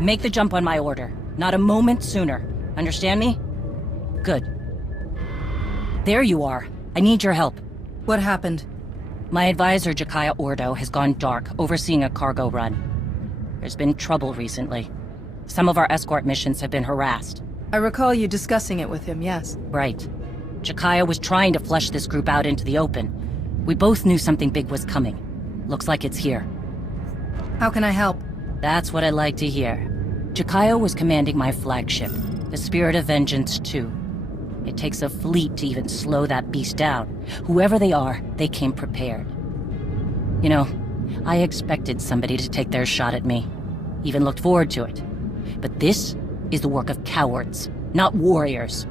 Make the jump on my order. Not a moment sooner. Understand me? Good. There you are. I need your help. What happened? My advisor, Jakaya Ordo, has gone dark, overseeing a cargo run. There's been trouble recently. Some of our escort missions have been harassed. I recall you discussing it with him, yes. Right. Jakaya was trying to flush this group out into the open. We both knew something big was coming. Looks like it's here. How can I help? That's what I like to hear. Jakaya was commanding my flagship, the Spirit of Vengeance 2. It takes a fleet to even slow that beast down. Whoever they are, they came prepared. You know, I expected somebody to take their shot at me. Even looked forward to it. But this is the work of cowards, not warriors.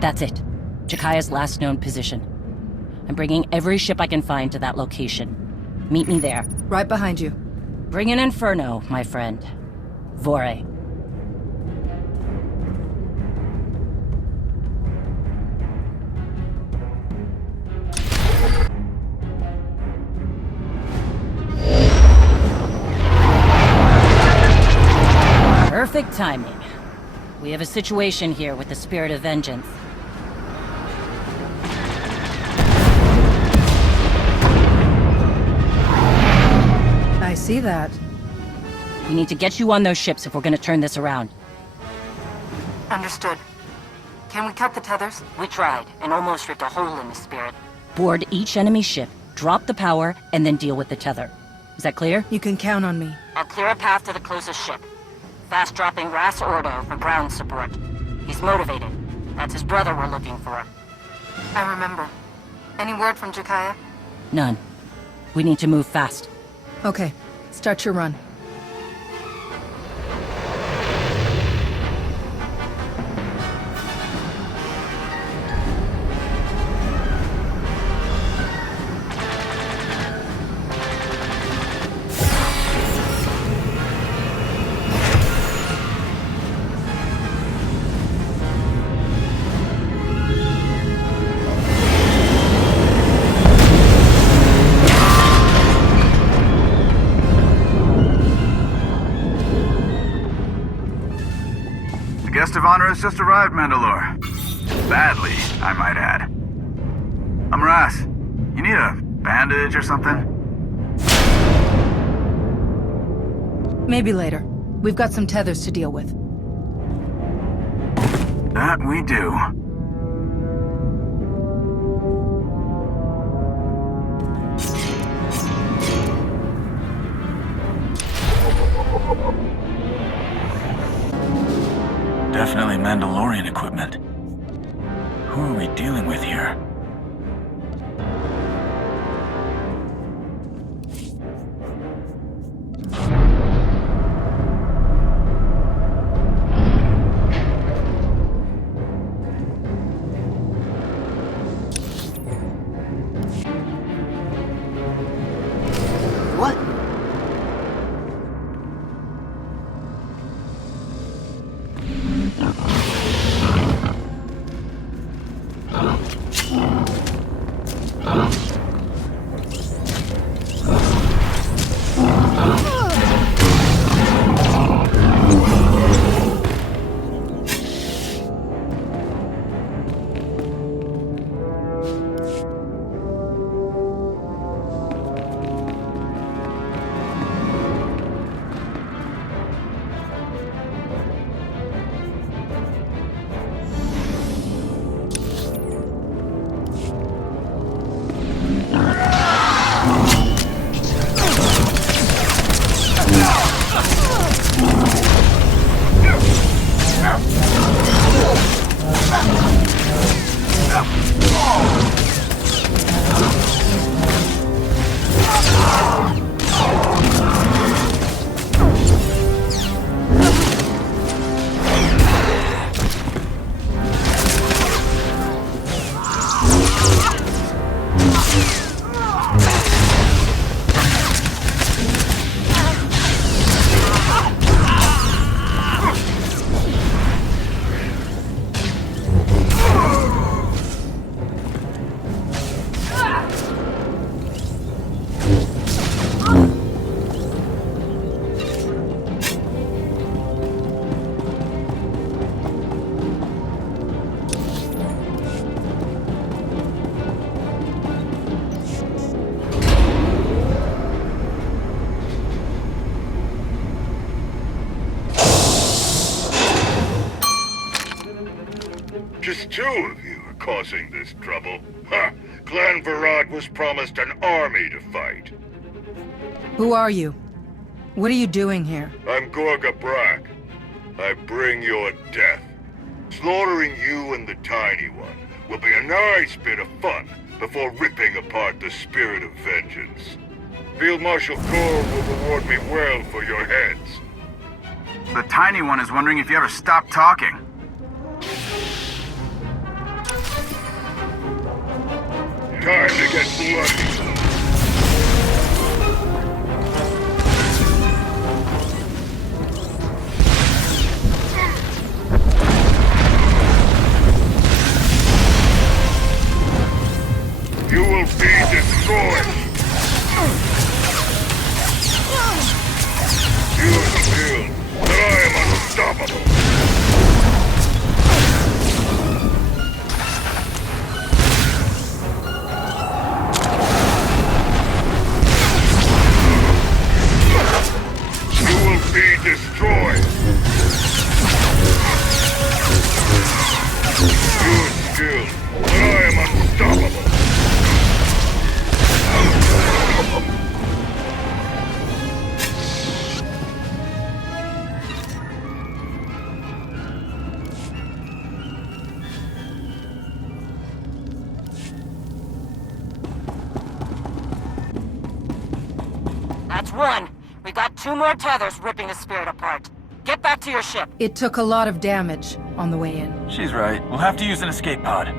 That's it. Jakaya's last known position. I'm bringing every ship I can find to that location. Meet me there. Right behind you. Bring an inferno, my friend. Vore. Perfect timing. We have a situation here with the Spirit of Vengeance. I see that. We need to get you on those ships if we're gonna turn this around. Understood. Can we cut the tethers? We tried, and almost ripped a hole in the Spirit. Board each enemy ship, drop the power, and then deal with the tether. Is that clear? You can count on me. I'll clear a path to the closest ship. Fast-dropping Ras Ordo for ground support. He's motivated. That's his brother we're looking for. I remember. Any word from Jakaya? None. We need to move fast. Okay, start your run. Guest of honor has just arrived, Mandalore. Badly, I might add. I'm Ras. You need a bandage or something? Maybe later. We've got some tethers to deal with. That we do. Definitely Mandalorian equipment. Who are we dealing with here? What? Two of you are causing this trouble. Ha! Clan Varad was promised an army to fight. Who are you? What are you doing here? I'm Gorga Brak. I bring your death. Slaughtering you and the Tiny One will be a nice bit of fun before ripping apart the spirit of vengeance. Field Marshal Kor will reward me well for your heads. The Tiny One is wondering if you ever stop talking. Time to get bloody. You will be destroyed! You feel that I am unstoppable! You will be destroyed! You feel that I am unstoppable! That's one. We got 2 more tethers ripping the spirit apart. Get back to your ship. It took a lot of damage on the way in. She's right. We'll have to use an escape pod.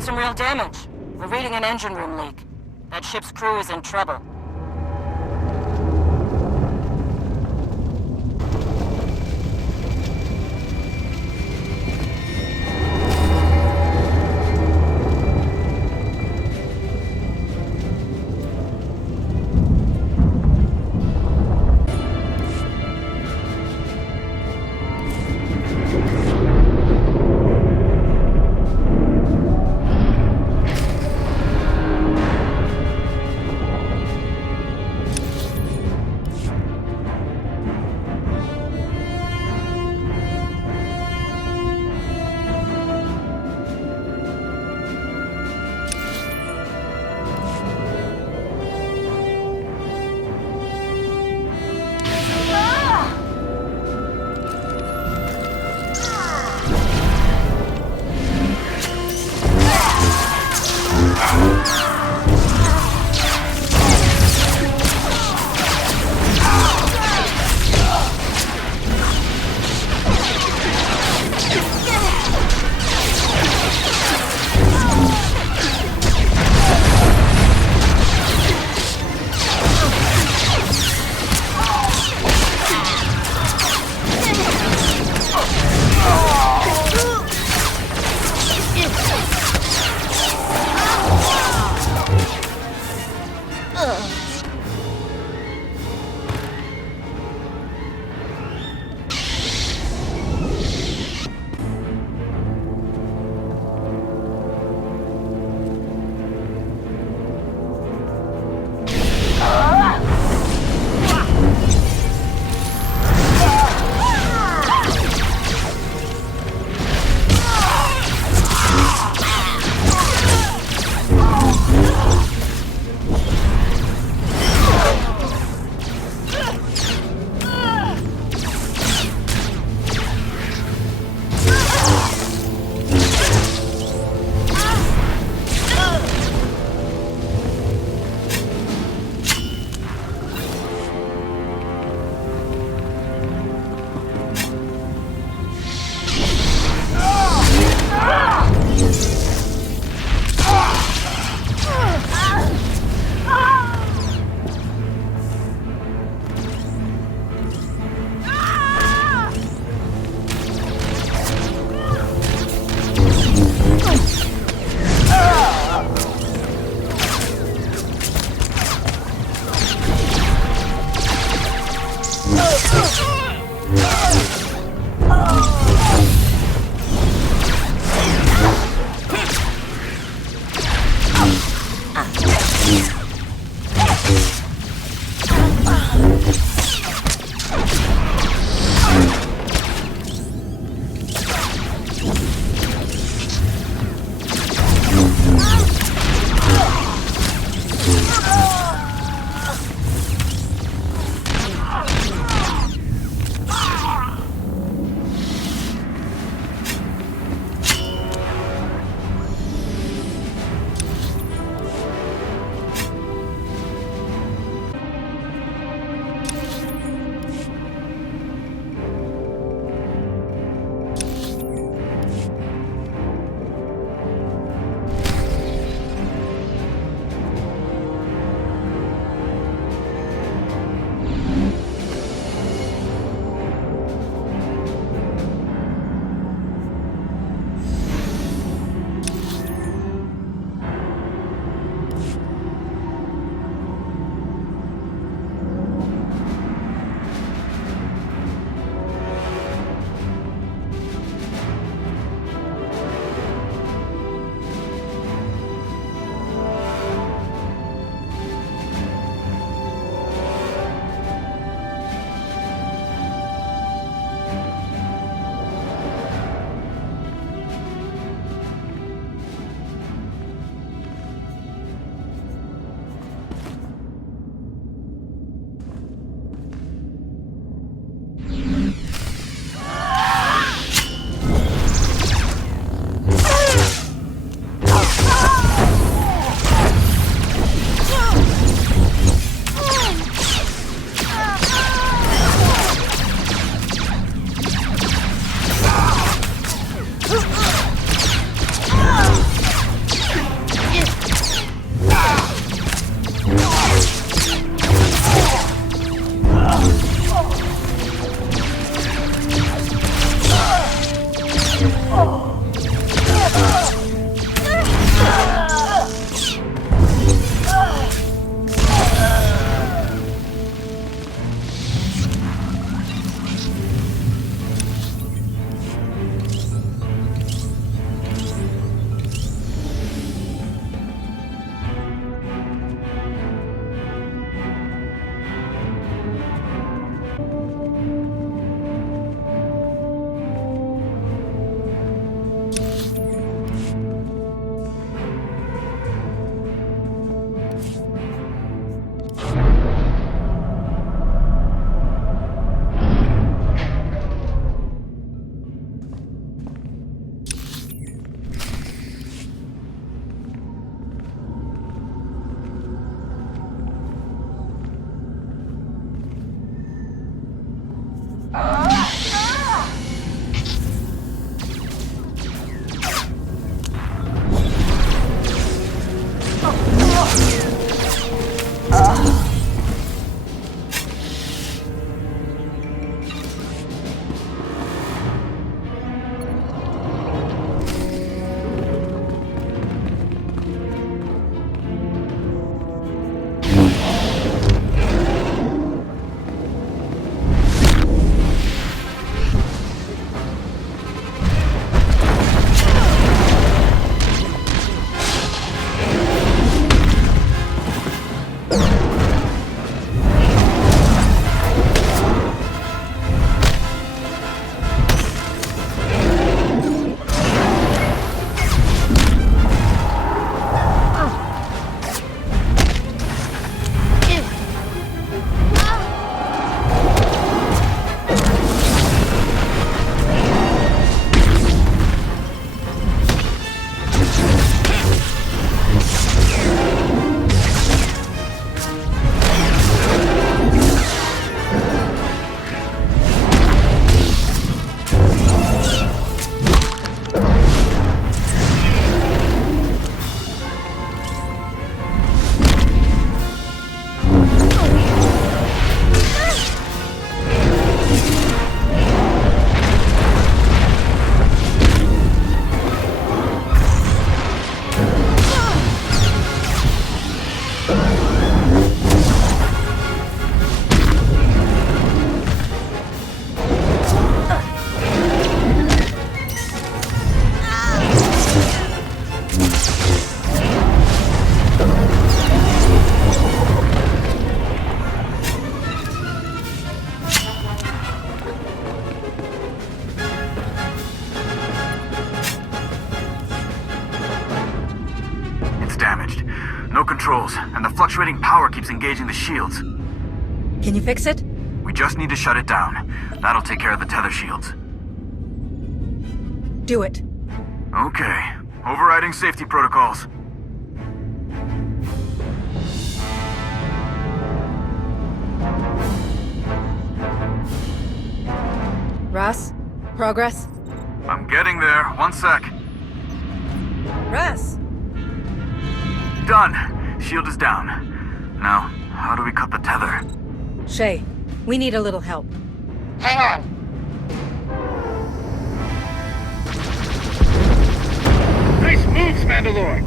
Some real damage. We're reading an engine room leak. That ship's crew is in trouble. fluctuating power keeps engaging the shields. Can you fix it? We just need to shut it down. That'll take care of the tether shields. Do it. Okay. Overriding safety protocols. Russ? Progress? I'm getting there. 1 sec. Russ! Done. Shield is down. Now, how do we cut the tether? Shay, we need a little help. Hang on. Nice moves, Mandalore!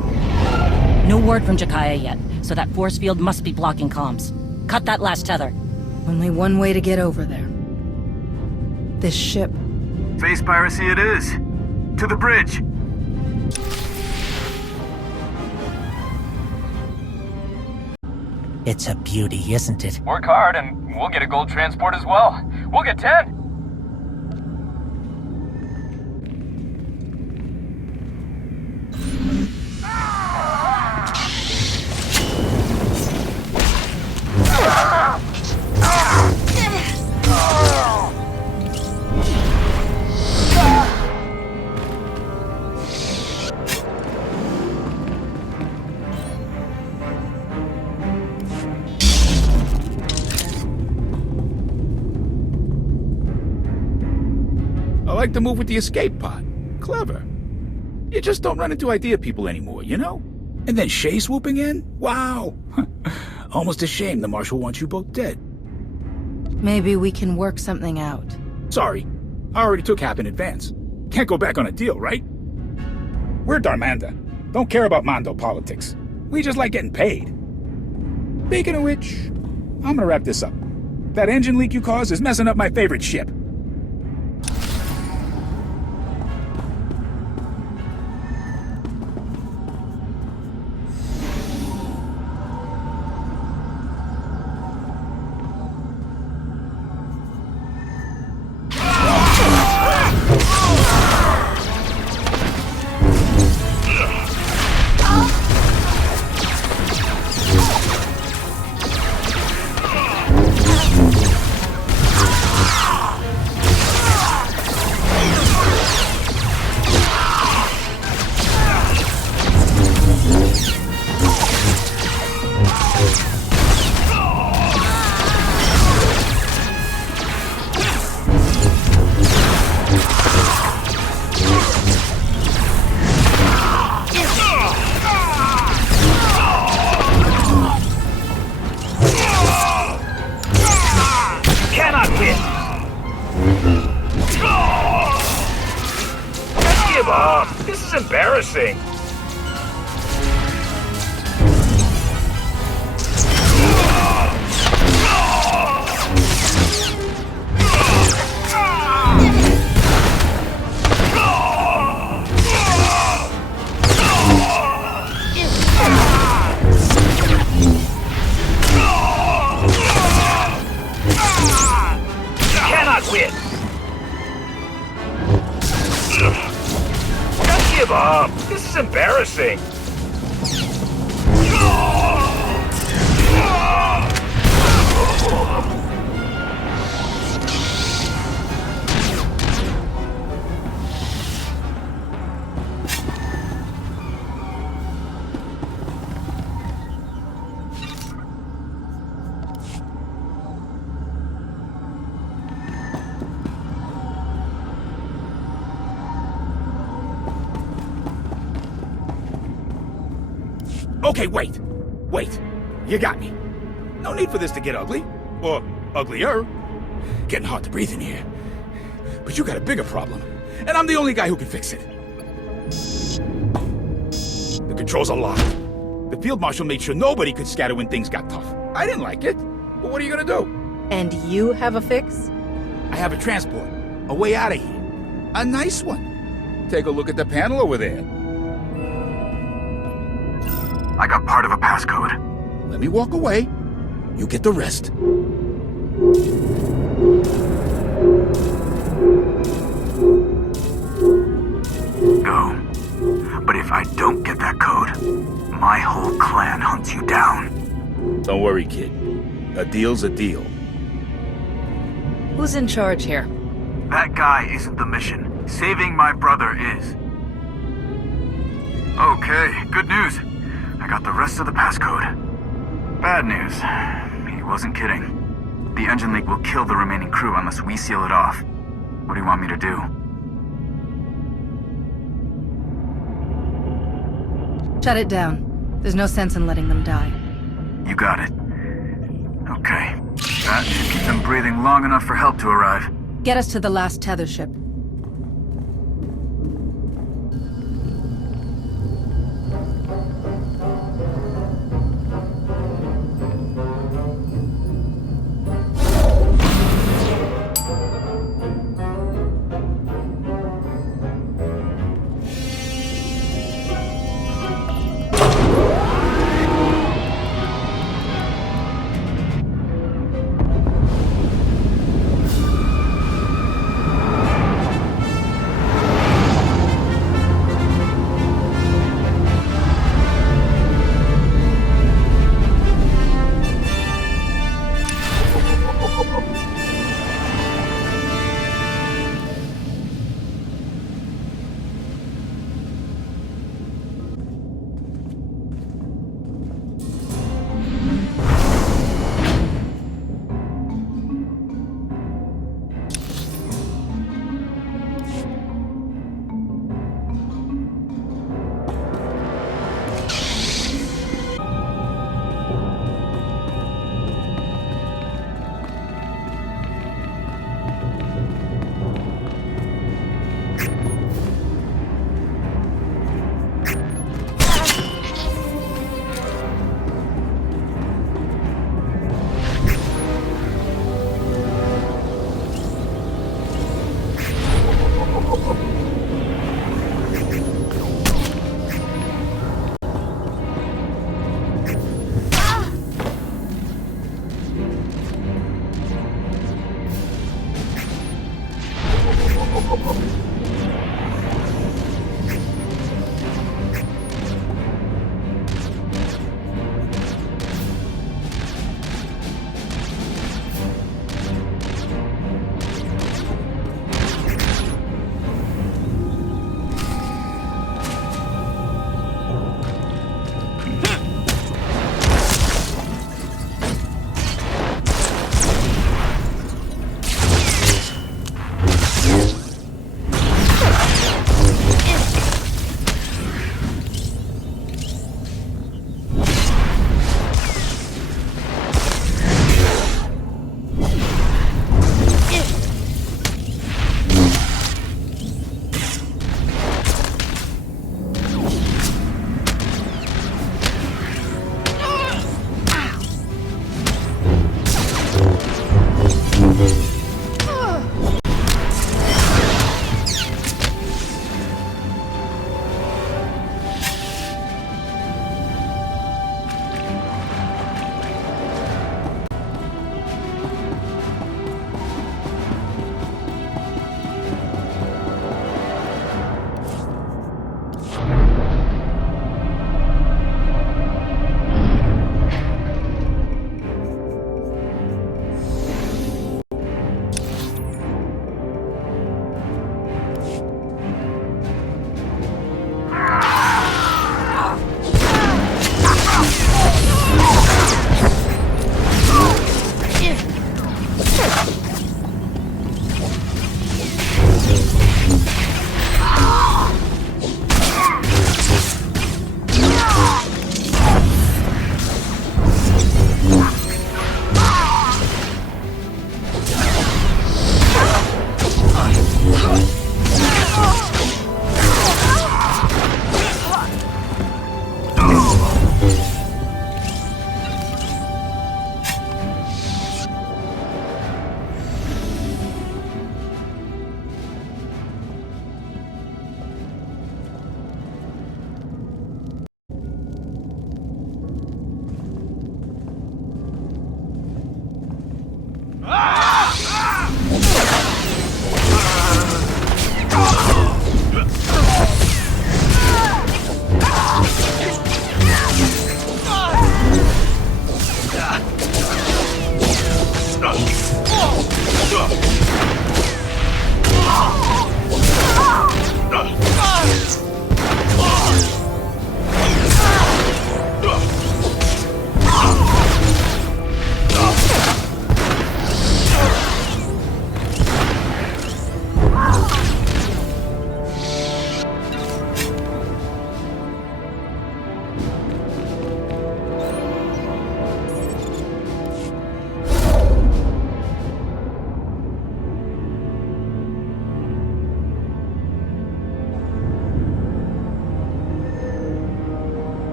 No word from Jakaya yet, so that force field must be blocking comms. Cut that last tether. Only one way to get over there. This ship. Face piracy it is. To the bridge. It's a beauty, isn't it? Work hard and we'll get a gold transport as well. We'll get 10. I like to move with the escape pod. Clever. You just don't run into idea people anymore, you know? And then Shay swooping in? Wow! Almost a shame the Marshal wants you both dead. Maybe we can work something out. Sorry, I already took half in advance. Can't go back on a deal, right? We're Darmanda. Don't care about Mando politics. We just like getting paid. Speaking of which, I'm gonna wrap this up. That engine leak you caused is messing up my favorite ship. This is embarrassing. Cannot win. Give up! This is embarrassing! Okay, wait. Wait. You got me. No need for this to get ugly. Or uglier. Getting hard to breathe in here. But you got a bigger problem. And I'm the only guy who can fix it. The controls are locked. The field marshal made sure nobody could scatter when things got tough. I didn't like it. But what are you gonna do? And you have a fix? I have a transport. A way out of here. A nice one. Take a look at the panel over there. I got part of a passcode. Let me walk away. You get the rest. Go. But if I don't get that code, my whole clan hunts you down. Don't worry, kid. A deal's a deal. Who's in charge here? That guy isn't the mission. Saving my brother is. Okay, good news. I got the rest of the passcode. Bad news. He wasn't kidding. The engine leak will kill the remaining crew unless we seal it off. What do you want me to do? Shut it down. There's no sense in letting them die. You got it. Okay. That should keep them breathing long enough for help to arrive. Get us to the last tether ship.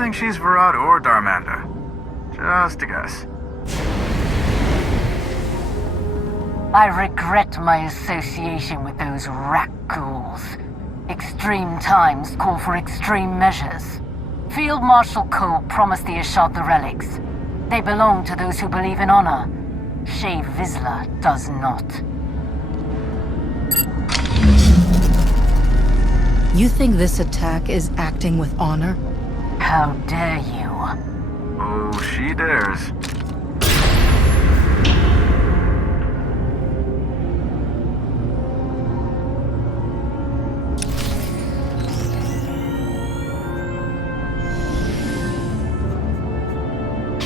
think she's Varad or Darmanda. Just a guess. I regret my association with those rat ghouls. Extreme times call for extreme measures. Field Marshal Cole promised the Ashad the relics. They belong to those who believe in honor. Shae Vizsla does not. You think this attack is acting with honor? How dare you? Oh, she dares.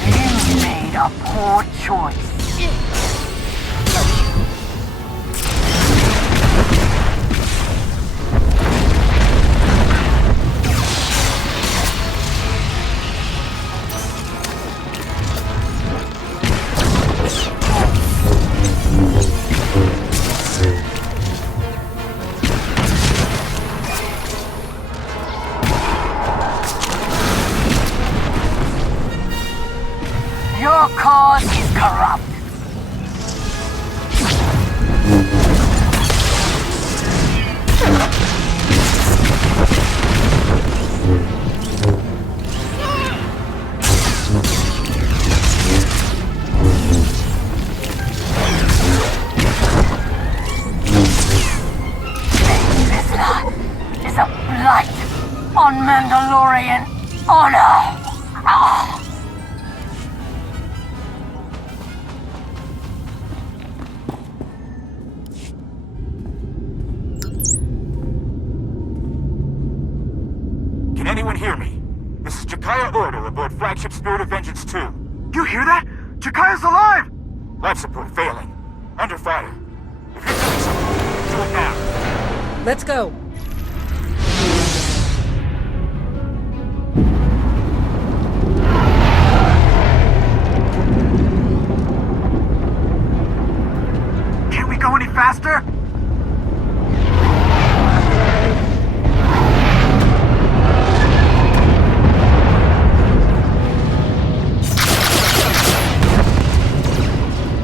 You made a poor choice. Your cause is corrupt. Vizsla is a blight on Mandalorian honor. Can anyone hear me? This is Jakaya Order aboard flagship Spirit of Vengeance 2. You hear that? Jakaya's alive! Life support failing. Under fire. If you're doing something, do it now. Let's go. Can't we go any faster?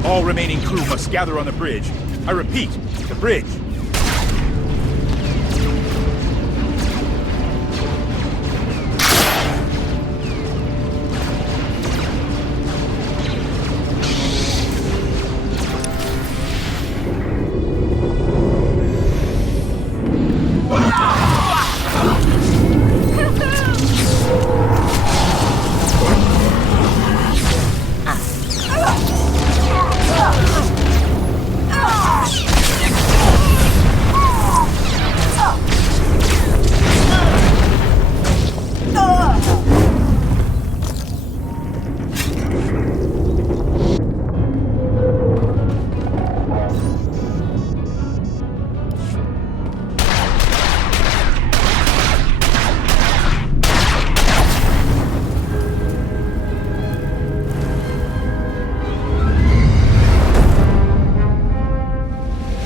All remaining crew must gather on the bridge. I repeat, the bridge.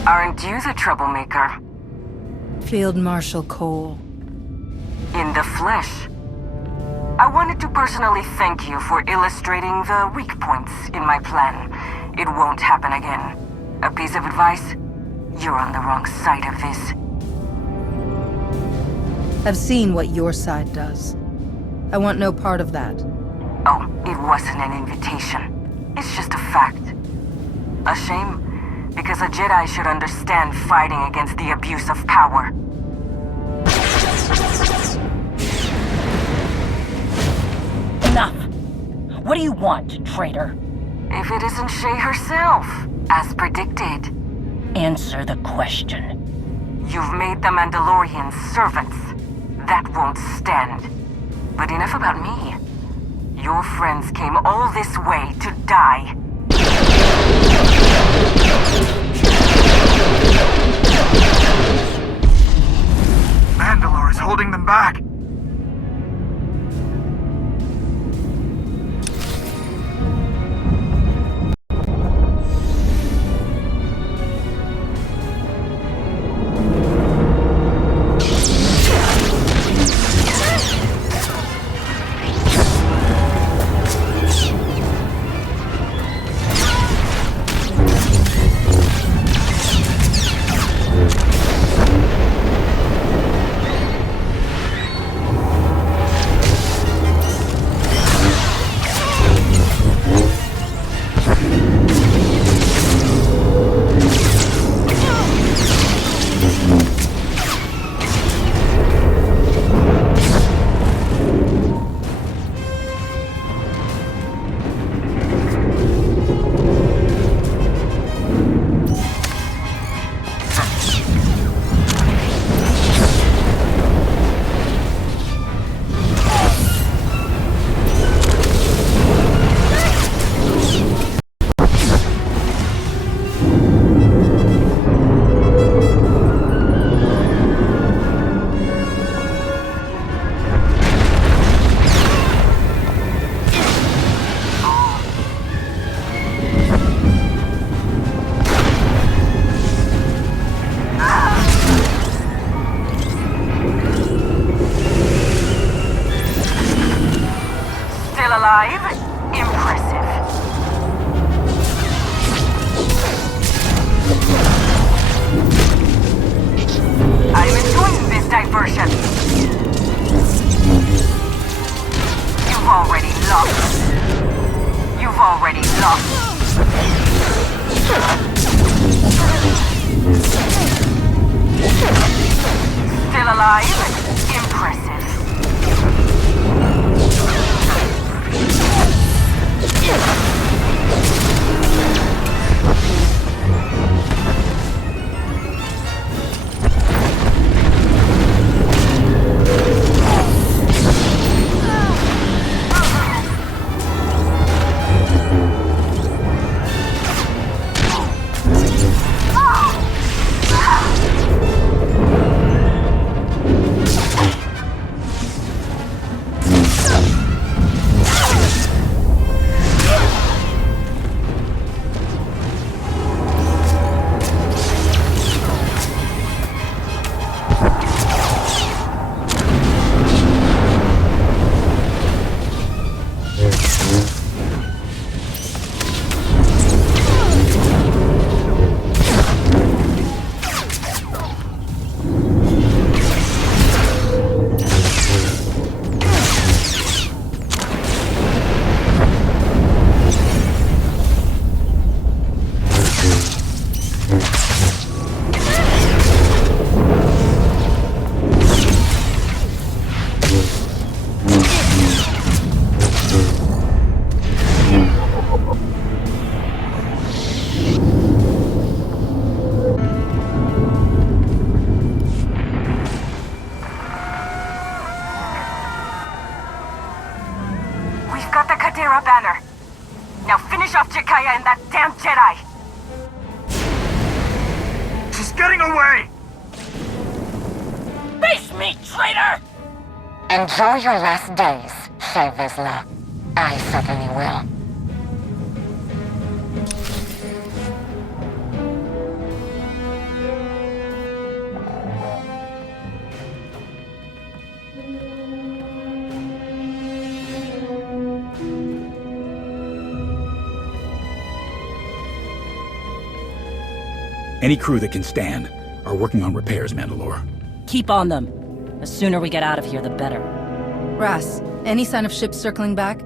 Aren't you the troublemaker? Field Marshal Cole. In the flesh. I wanted to personally thank you for illustrating the weak points in my plan. It won't happen again. A piece of advice? You're on the wrong side of this. I've seen what your side does. I want no part of that. Oh, it wasn't an invitation. It's just a fact. A shame, because a Jedi should understand fighting against the abuse of power. Enough! What do you want, traitor? If it isn't Shae herself, as predicted. Answer the question. You've made the Mandalorians servants. That won't stand. But enough about me. Your friends came all this way to die. Mandalore is holding them back. Impressive. I'm enjoying this diversion. You've already lost. You've already lost. Still alive? Impressive. Banner. Now finish off Jakaya and that damn Jedi! She's getting away! Face me, traitor! Enjoy your last days, Vizsla. I certainly will. Any crew that can stand are working on repairs, Mandalore. Keep on them. The sooner we get out of here, the better. Ras, any sign of ships circling back?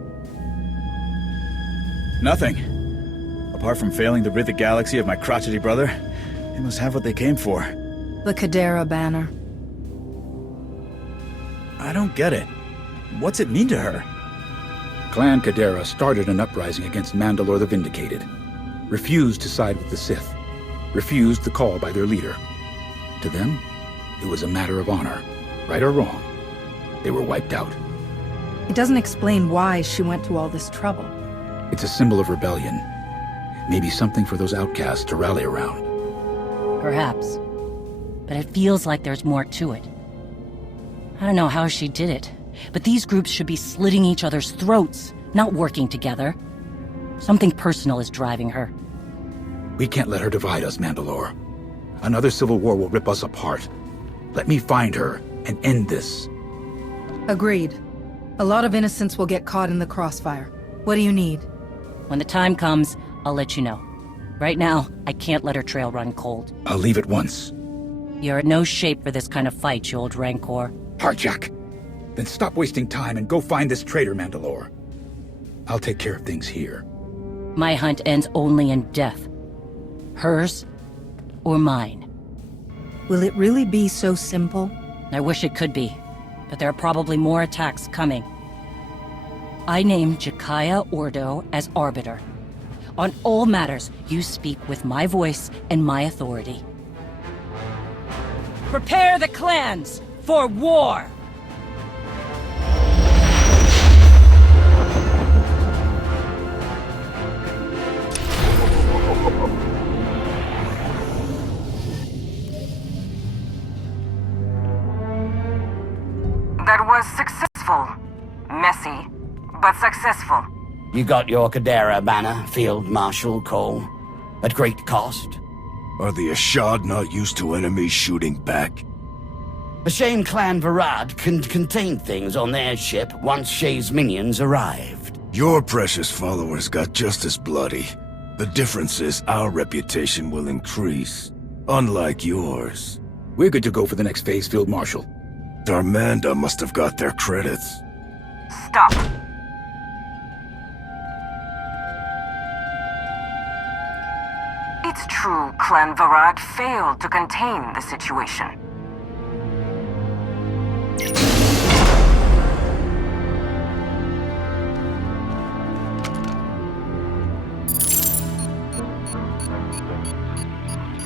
Nothing. Apart from failing to rid the galaxy of my crotchety brother, they must have what they came for. The Kadera banner. I don't get it. What's it mean to her? Clan Kadera started an uprising against Mandalore the Vindicated. Refused to side with the Sith. Refused the call by their leader. To them, it was a matter of honor. Right or wrong, they were wiped out. It doesn't explain why she went to all this trouble. It's a symbol of rebellion. Maybe something for those outcasts to rally around. Perhaps. But it feels like there's more to it. I don't know how she did it, but these groups should be slitting each other's throats, not working together. Something personal is driving her. We can't let her divide us, Mandalore. Another civil war will rip us apart. Let me find her and end this. Agreed. A lot of innocents will get caught in the crossfire. What do you need? When the time comes, I'll let you know. Right now, I can't let her trail run cold. I'll leave at once. You're in no shape for this kind of fight, you old Rancor. Harjak! Then stop wasting time and go find this traitor, Mandalore. I'll take care of things here. My hunt ends only in death. Hers or mine. Will it really be so simple? I wish it could be, but there are probably more attacks coming. I name Jakaya Ordo as Arbiter. On all matters, you speak with my voice and my authority. Prepare the clans for war! That was successful. Messy, but successful. You got your Kadera banner, Field Marshal Cole. At great cost. Are the Ashad not used to enemies shooting back? The same clan Varad can contain things on their ship once Shay's minions arrived. Your precious followers got just as bloody. The difference is our reputation will increase, unlike yours. We're good to go for the next phase, Field Marshal. Darmanda must have got their credits. Stop. It's true, Clan Varad failed to contain the situation.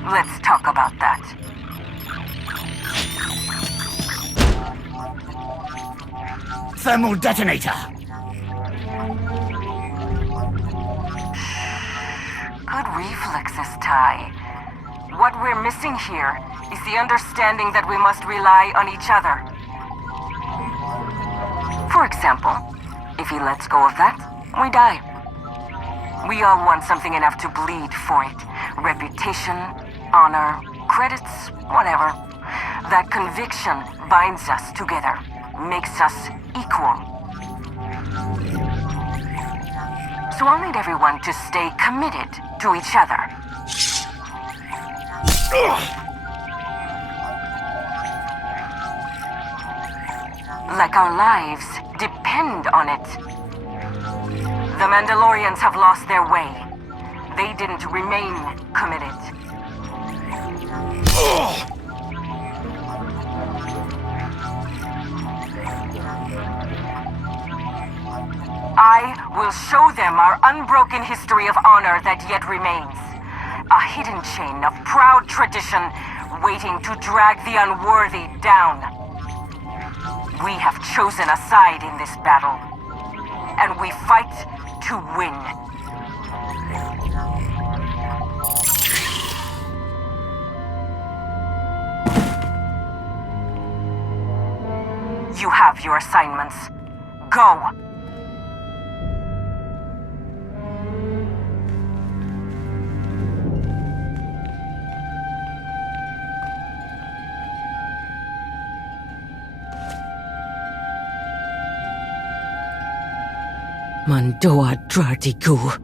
Let's talk about that. Thermal detonator! Good reflexes, Ty. What we're missing here is the understanding that we must rely on each other. For example, if he lets go of that, we die. We all want something enough to bleed for it. Reputation, honor, credits, whatever. That conviction binds us together, makes us equal. So I'll need everyone to stay committed to each other. Like our lives depend on it. The Mandalorians have lost their way. They didn't remain committed. I will show them our unbroken history of honor that yet remains. A hidden chain of proud tradition waiting to drag the unworthy down. We have chosen a side in this battle, and we fight to win. You have your assignments. Go! Mandoa Drartiku.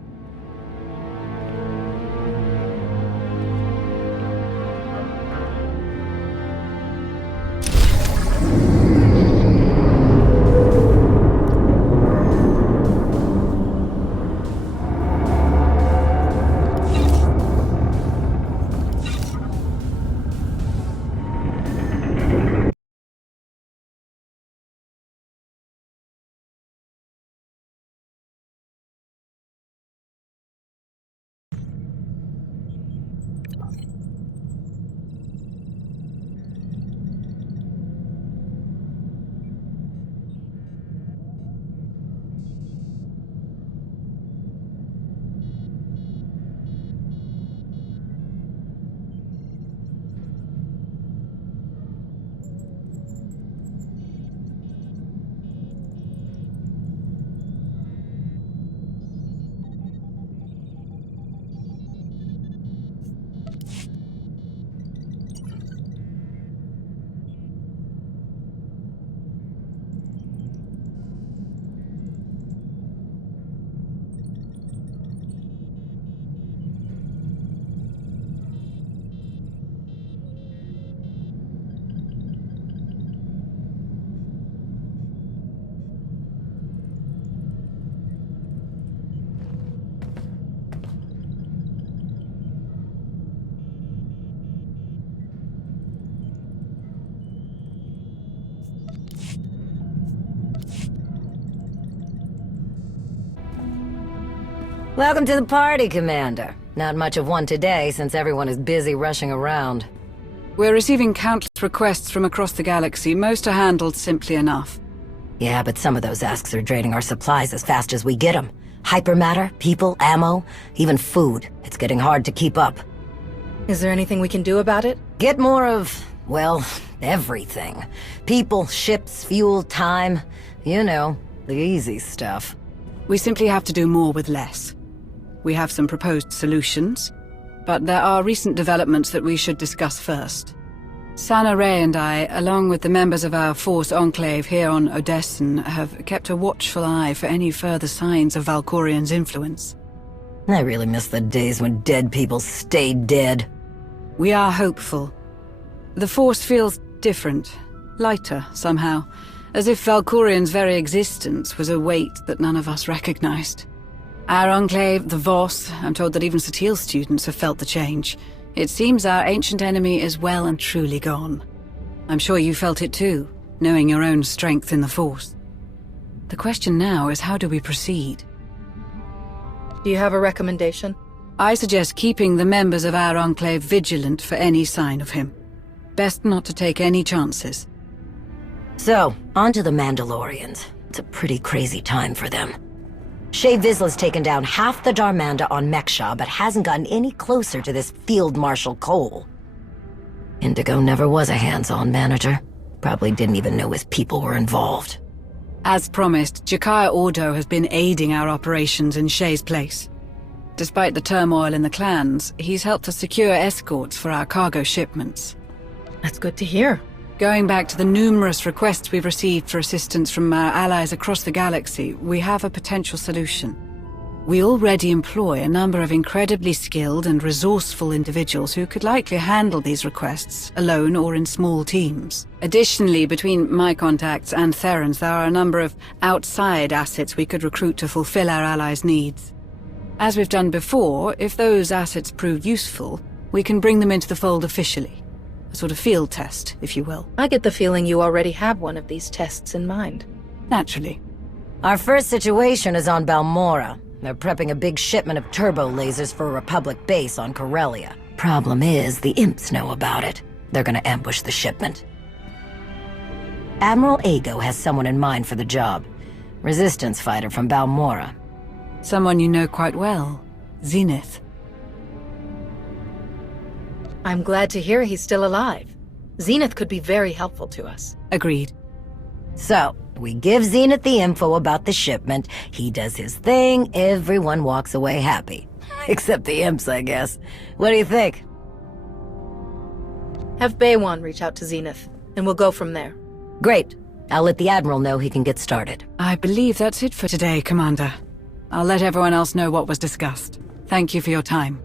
Welcome to the party, Commander. Not much of one today, since everyone is busy rushing around. We're receiving countless requests from across the galaxy. Most are handled simply enough. Yeah, but some of those asks are draining our supplies as fast as we get them. Hypermatter, people, ammo, even food. It's getting hard to keep up. Is there anything we can do about it? Get more of, well, everything. People, ships, fuel, time. You know, the easy stuff. We simply have to do more with less. We have some proposed solutions, but there are recent developments that we should discuss first. Sana Ray and I, along with the members of our Force Enclave here on Odessen, have kept a watchful eye for any further signs of Valkorian's influence. I really miss the days when dead people stayed dead. We are hopeful. The Force feels different, lighter somehow, as if Valkorian's very existence was a weight that none of us recognized. Our Enclave, the Voss, I'm told that even SWTOR students have felt the change. It seems our ancient enemy is well and truly gone. I'm sure you felt it too, knowing your own strength in the Force. The question now is, how do we proceed? Do you have a recommendation? I suggest keeping the members of our Enclave vigilant for any sign of him. Best not to take any chances. So, on to the Mandalorians. It's a pretty crazy time for them. Shae Vizsla's taken down half the Darmanda on Meksha, but hasn't gotten any closer to this Field Marshal Cole. Indigo never was a hands-on manager. Probably didn't even know his people were involved. As promised, Jakaya Ordo has been aiding our operations in Shae's place. Despite the turmoil in the clans, he's helped us secure escorts for our cargo shipments. That's good to hear. Going back to the numerous requests we've received for assistance from our allies across the galaxy, we have a potential solution. We already employ a number of incredibly skilled and resourceful individuals who could likely handle these requests, alone or in small teams. Additionally, between my contacts and Theron's, there are a number of outside assets we could recruit to fulfill our allies' needs. As we've done before, if those assets prove useful, we can bring them into the fold officially. A sort of field test, if you will. I get the feeling you already have one of these tests in mind. Naturally. Our first situation is on Balmorra. They're prepping a big shipment of turbo lasers for a Republic base on Corellia. Problem is, the imps know about it. They're gonna ambush the shipment. Admiral Ago has someone in mind for the job. Resistance fighter from Balmorra. Someone you know quite well. Zenith. I'm glad to hear he's still alive. Zenith could be very helpful to us. Agreed. So, we give Zenith the info about the shipment, he does his thing, everyone walks away happy. Except the imps, I guess. What do you think? Have Baywan reach out to Zenith, and we'll go from there. Great. I'll let the Admiral know he can get started. I believe that's it for today, Commander. I'll let everyone else know what was discussed. Thank you for your time.